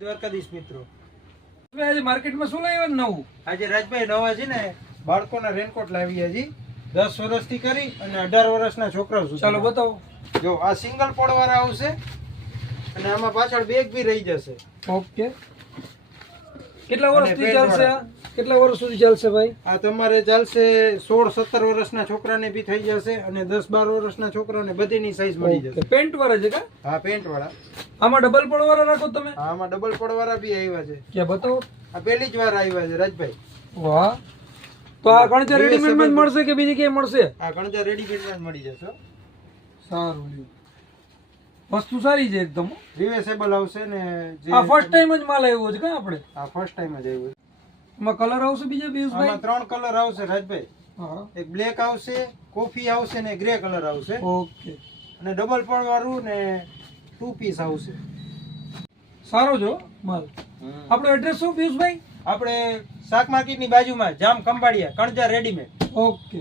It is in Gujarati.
દ્વારકાધીશ મિત્રો, આજે માર્કેટમાં શું લાવ્યા નવું? આજે રાજભાઈ નવા છે ને બાળકોના રેનકોટ લાવ્યા છે 10 વર્ષથી કરી અને 18 વર્ષના છોકરાઓ સુધી. ચાલો બતાવો. જો આ સિંગલ પડવાળા આવશે અને આમાં પાછળ બેગ બી રહી જશે. ઓકે, કેટલા વર્ષથી ચાલશે આ? કેટલા વર્ષ સુધી ચાલશે ભાઈ? આ તમારે ચાલશે 16-17 વર્ષના છોકરાને બી થઈ જશે અને 10-12 વર્ષના છોકરાને બધીની સાઈઝ મળી જશે. પેન્ટ વાળા છે કા? હા, પેન્ટ વાળા. આમાં ડબલ પડવાળા રાખો તમે? હા, આમાં ડબલ પડવાળા બી આવ્યા છે. ક્યાં બતાવો. આ પહેલી જ વાર આવ્યા છે રાજભાઈ. વાહ, તો આ કણજા રેડીમેડ માં જ મળશે કે બીજી ક્યાંય મળશે? આ કણજા રેડીમેડ માં જ મળી જશે. સારું, વસ્તુ સારી છે એકદમ. રિવેસેબલ આવશે ને. આ ફર્સ્ટ ટાઈમ જ માલ આવ્યો છે કા આપણે? આ ફર્સ્ટ ટાઈમ જ આવ્યો. એમાં કલર આવશે બીજા પિયુષભાઈ? આમાં 3 કલર આવશે રાજભાઈ. હા, એક બ્લેક આવશે, કોફી આવશે ને ગ્રે કલર આવશે. ઓકે, અને ડબલ પડ વાળું ને 2 પીસ આવશે. સારો જો માલ. આપણો એડ્રેસ શું પિયુષભાઈ? આપણે શાક માર્કેટ ની બાજુમાં જામ ખંભાળિયા કણજા રેડીમેડ. ઓકે.